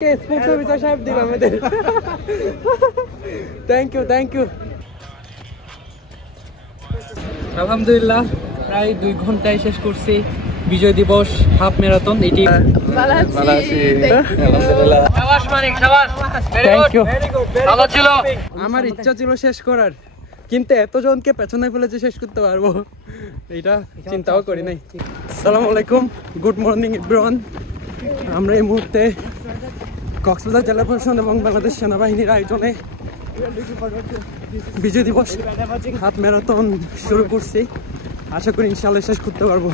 Sports officer সাহেব দিল আমাদের। Thank you thank you. আলহামদুলিল্লাহ প্রায় 2 ঘন্টায় শেষ করছি বিজয় দিবস হাফ ম্যারাথন। এটি আমার ইচ্ছা ছিল শেষ করার, কিন্তু এতজনকে পেছনে ফেলেছে শেষ করতে পারবো এটা চিন্তাও করি নাই। আসসালামু আলাইকুম, গুড মর্নিং এভরিওয়ান। আমরা এই মুহূর্তে কক্সবাজার জেলা প্রশাসন এবং বাংলাদেশ সেনাবাহিনীর আয়োজনে বিজয় দিবস হাফ ম্যারাথন শুরু করছি। আশা করি ইনশাআল্লাহ শেষ করতে পারবো।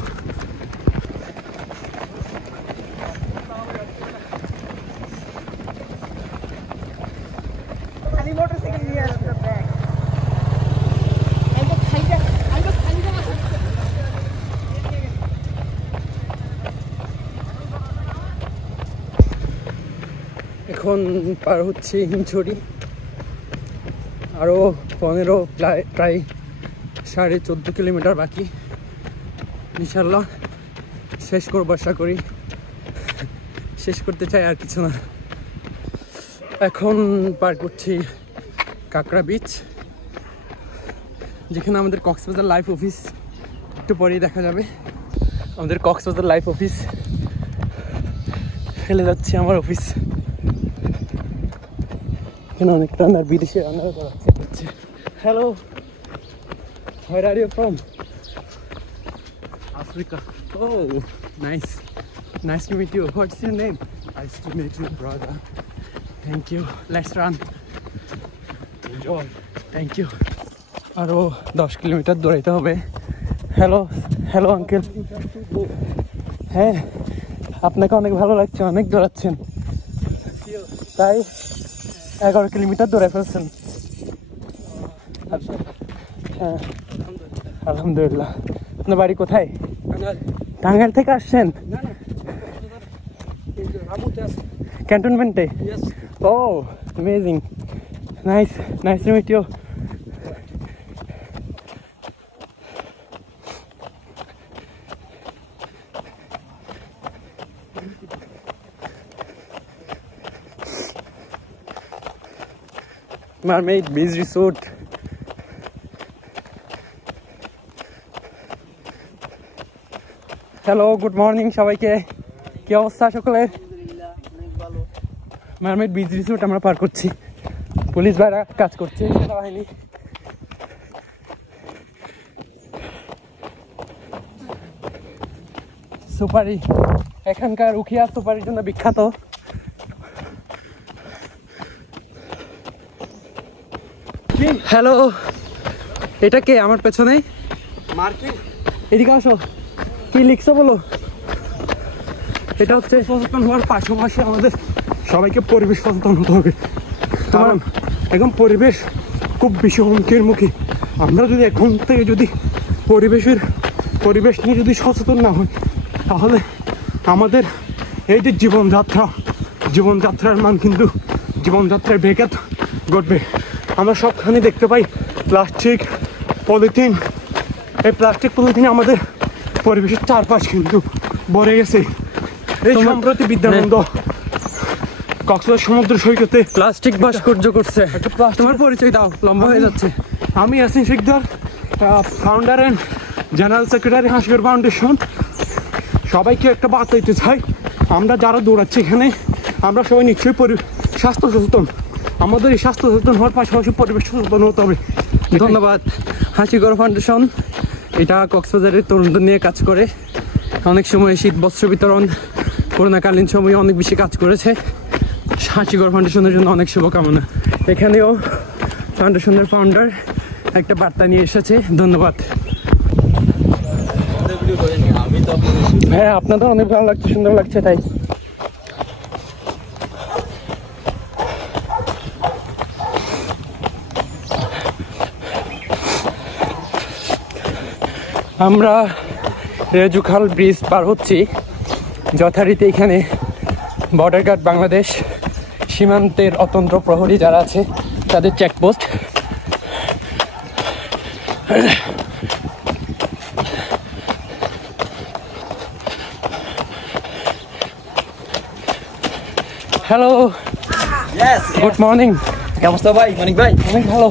এখন পার হচ্ছে হিমছড়ি, আরও 15 প্রায় 14.5 কিলোমিটার বাকি। ইনশাল্লাহ শেষ করবো আশা করি, শেষ করতে চাই আর কিছু না। এখন পার করছি কাঁকড়া বিচ, যেখানে আমাদের কক্সবাজার লাইফ অফিস একটু পরেই দেখা যাবে। আমাদের কক্সবাজার লাইফ অফিস ফেলে যাচ্ছে আমার অফিস। এখানে অনেক রান্নার বিদেশি রান্নাও করা হচ্ছে। Hello, where are you from? Africa. Oh, nice to meet you. What's your name? Nice to meet you, brother. Thank you. Let's run. Enjoy. Thank you. আরো 10 কিলোমিটার দৌড়াইতে হবে। Hello uncle. হ্যাঁ, আপনাকে অনেক ভালো লাগছে, অনেক দৌড়াচ্ছেন। তাই 11 কিলোমিটার দৌড়ে ফেলছেন। হ্যাঁ আলহামদুলিল্লাহ। আপনার বাড়ি কোথায়? টাঙ্গাইল থেকে আসছেন? ক্যান্টনমেন্টে? Oh amazing, nice to meet you. Mermaid Beach Resort. Hello, good morning সবাইকে। কি অবস্থা সকলের? মারমেড বিচ রিসোর্ট আমরা পার করছি। পুলিশ ভাইরা কাজ করছে, সেনাবাহিনী। সুপারি, এখানকার উখিয়া সুপারির জন্য বিখ্যাত। হ্যালো, এটা কে আমার পেছনে? মার্কিন। এদিকে আসো, কি লিখছো বলো? এটা হচ্ছে সচেতন হওয়ার পাশাপাশি আমাদের সবাইকে পরিবেশ সচেতন হতে হবে। কারণ এখন পরিবেশ খুব বেশি হুমকির মুখে। আমরা যদি এখন থেকে যদি পরিবেশ নিয়ে যদি সচেতন না হই, তাহলে আমাদের এই যে জীবনযাত্রার মান কিন্তু জীবনযাত্রার ব্যাঘাত ঘটবে। আমরা সবখানে দেখতে পাই প্লাস্টিক, পলিথিন। এই প্লাস্টিক পলিথিন আমাদের পরিবেশের চারপাশ কিন্তু ভরে গেছে। এই সম্প্রতি বিদ্যানন্দ কক্সবাজার সমুদ্র সৈকতে প্লাস্টিক ভাস্কর্য করছে। তোমার পরিচয় দাও, লম্বা হয়ে যাচ্ছে। আমি Yasin Sikdar, founder and general secretary Hasigor foundation. সবাইকে একটা বার্তা দিতে চাই, আমরা যারা দৌড়াচ্ছি এখানে, আমরা সবাই নিশ্চয়ই স্বাস্থ্য সচেতন। আমাদের এই স্বাস্থ্য সচেতন হওয়ার পাশাপাশি পরিবেশ সচেতন হতে হবে। ধন্যবাদ হাসিগর ফাউন্ডেশন। এটা কক্সবাজারের তরুণদের নিয়ে কাজ করে। অনেক সময় শীত বস্ত্র বিতরণ, করোনাকালীন সময়ে অনেক বেশি কাজ করেছে। হাসিগর ফাউন্ডেশনের জন্য অনেক শুভকামনা। এখানেও ফাউন্ডেশনের ফাউন্ডার একটা বার্তা নিয়ে এসেছে। ধন্যবাদ। হ্যাঁ, আপনাদের অনেক ভালো লাগছে, সুন্দর লাগছে। তাই আমরা রেজুখাল ব্রিজ পার হচ্ছি। যথারীতি এখানে বর্ডার গার্ড, বাংলাদেশ সীমান্তের অতন্ত্র প্রহরী যারা আছে তাদের চেকপোস্ট। Hello, good morning. কি অবস্থা ভাই? মানিক ভাই অনেক ভালো।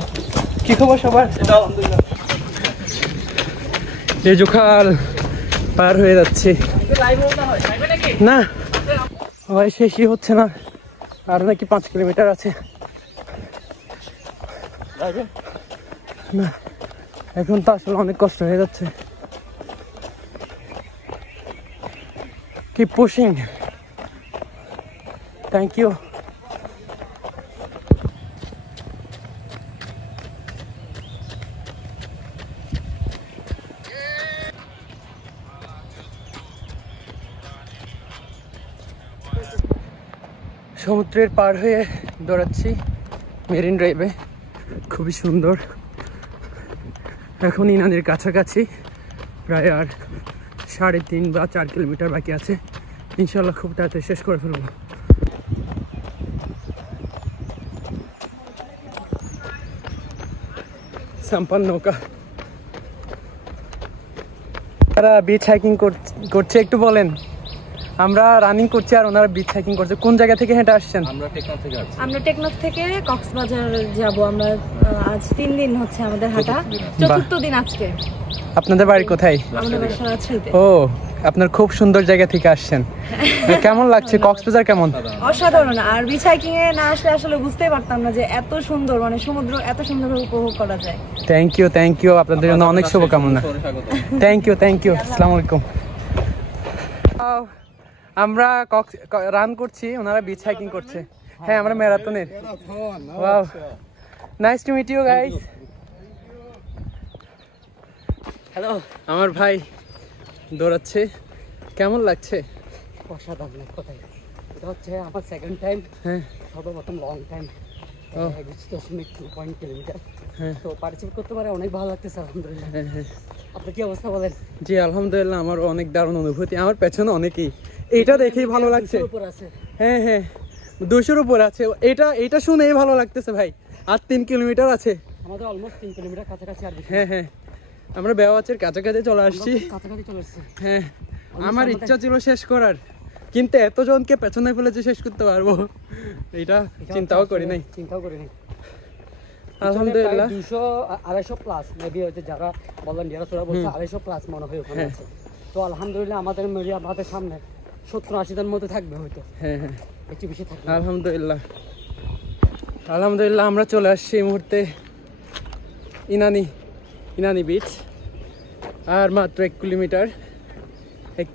কি খবর সবার? লেজুখাল পার হয়ে যাচ্ছে না ভাই, শেষই হচ্ছে না, আর নাকি 5 কিলোমিটার আছে। না এখন তো আসলে অনেক কষ্ট হয়ে যাচ্ছে। Keep pushing. Thank you. সমুদ্রের পার হয়ে দৌড়াচ্ছি মেরিন ড্রাইভে, খুবই সুন্দর। এখন ইনানির কাছাকাছি, প্রায় আর 3.5 বা 4 কিলোমিটার বাকি আছে। ইনশাল্লাহ খুব তাড়াতাড়ি শেষ করে ফেলবো। সাম্পান নৌকা, তারা বিচ হাইকিং করছে, একটু বলেন। আমরা রানিং করছি আর ওনারা বিচ হাইকিং করছে। কোন জায়গা থেকে হেঁটে আসছেন? আমরা টেকনাফ থেকে কক্সবাজার যাব। আমরা আজ 3 দিন হচ্ছে আমাদের হাঁটা, 4th দিন আজকে। আপনাদের বাড়ি কোথায়? আমাদের বাসা রাজশাহীতে। ও, আপনার খুব সুন্দর জায়গা থেকে আসছেন। কেমন লাগছে কক্সবাজার? কেমন? অসাধারণ। আর বিচ হাইকিং এ না আসলে আসলে বুঝতেই পারতাম না যে এত সুন্দর, মানে সমুদ্র এত সুন্দরভাবে উপভোগ করা যায়। থ্যাংক ইউ আপনাদের জন্য অনেক শুভকামনা। Thank you. আসসালামু আলাইকুম। আমরা রান করছি, ওনারা বিচ হাইকিং করছে। হ্যাঁ, আমরা ম্যারাথনের। Wow, nice to meet you guys. Hello, আমার ভাই দৌড়াচ্ছে। কেমন লাগছে? অসাধারণ এক কথায়। এটা হচ্ছে আমার সেকেন্ড টাইম। হ্যাঁ, সর্বপ্রথম লং টাইম 20.2 কিলোমিটার। হ্যাঁ, তো পার্টিসিপেট করতে পারে অনেক ভালো লাগতেছে আলহামদুলিল্লাহ। হ্যাঁ। আপনার কি অবস্থা বলেন? জি আলহামদুলিল্লাহ, আমার অনেক দারুণ অনুভূতি। আমার পেছনে অনেকেই, এটা দেখেই ভালো লাগছে। হ্যাঁ 200-র উপর আছে। এটা শুনেই ভালো লাগতেছে ভাই। আর 3 কিলোমিটার আছে আমাদের, অলমোস্ট 3 কিলোমিটার কাছাকাছি। আর হ্যাঁ, আমরা বেওয়াচের কাছাকাছি চলে আসছি। হ্যাঁ, আমার ইচ্ছা ছিল শেষ করার, কিন্তু এতজনকে পেছনে ফেলেছে শেষ করতে পারবো এটা চিন্তাও করি নাই। আলহামদুলিল্লাহ 200-250 প্লাস মেবি হচ্ছে, যারা ভলান্টিয়ার ওরা বলছে 250 প্লাস মনে হয় ওখানে আছে। তো আলহামদুলিল্লাহ আমাদের মেবি আমাদের সামনে 70-80 জন মতো থাকবে হয়তো। হ্যাঁ, একটু বেশি থাকবে। আলহামদুলিল্লাহ আমরা চলে আসছি এই মুহূর্তে ইনানি বিচ। আর মাত্র 1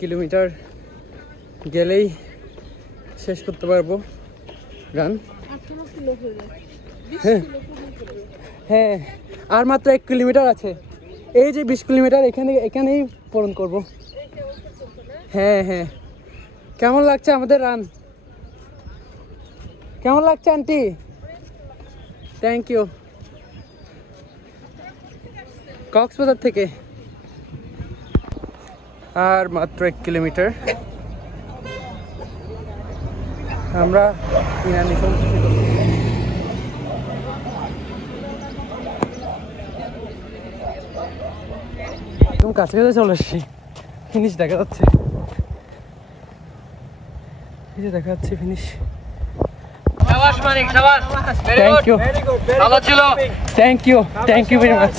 কিলোমিটার গেলেই শেষ করতে পারবো রান। হ্যাঁ, আর মাত্র 1 কিলোমিটার আছে। এই যে 20 কিলোমিটার এখানেই পূরণ করব। হ্যাঁ, কেমন লাগছে আমাদের রান? কেমন লাগছে আন্টি? Thank you. কক্সবাজার থেকে আর মাত্র 1 কিলোমিটার। আমরা একদম কাছাকাছি চলে আসছি। ফিনিশ দেখা যাচ্ছে, finish. Thank you very much.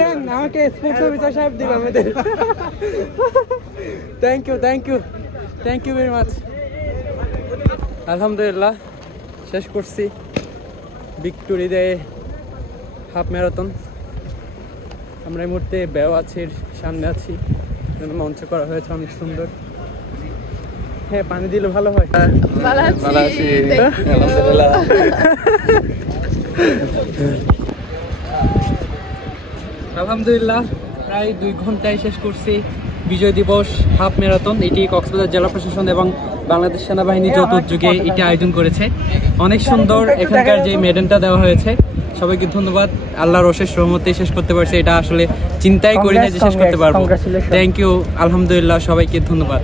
Then আমাকে স্পন্সর বিচার সাহেব দিবে আমাদের। Thank you very much. আলহামদুলিল্লাহ শেষ করছি ভিক্টোরি ডে হাফ ম্যারাথন। আমরা এই মুহূর্তে বেওয়াচের সামনে আছি, মঞ্চ করা হয়েছে অনেক সুন্দর। হ্যাঁ, পানি দিলে ভালো হয়। আলহামদুলিল্লাহ প্রায় 2 ঘন্টায় শেষ করছি বিজয় দিবস হাফ ম্যারাথন। এটি কক্সবাজার জেলা প্রশাসন এবং বাংলাদেশ সেনাবাহিনী যৌথ উদ্যোগে এটি আয়োজন করেছে। অনেক সুন্দর এখানকার যে মেডেলটা দেওয়া হয়েছে। সবাইকে ধন্যবাদ। আল্লাহর অশেষ রহমতে শেষ করতে পারছি, এটা আসলে চিন্তাই করি না যে শেষ করতে পারবো। থ্যাংক ইউ, আলহামদুলিল্লাহ, সবাইকে ধন্যবাদ।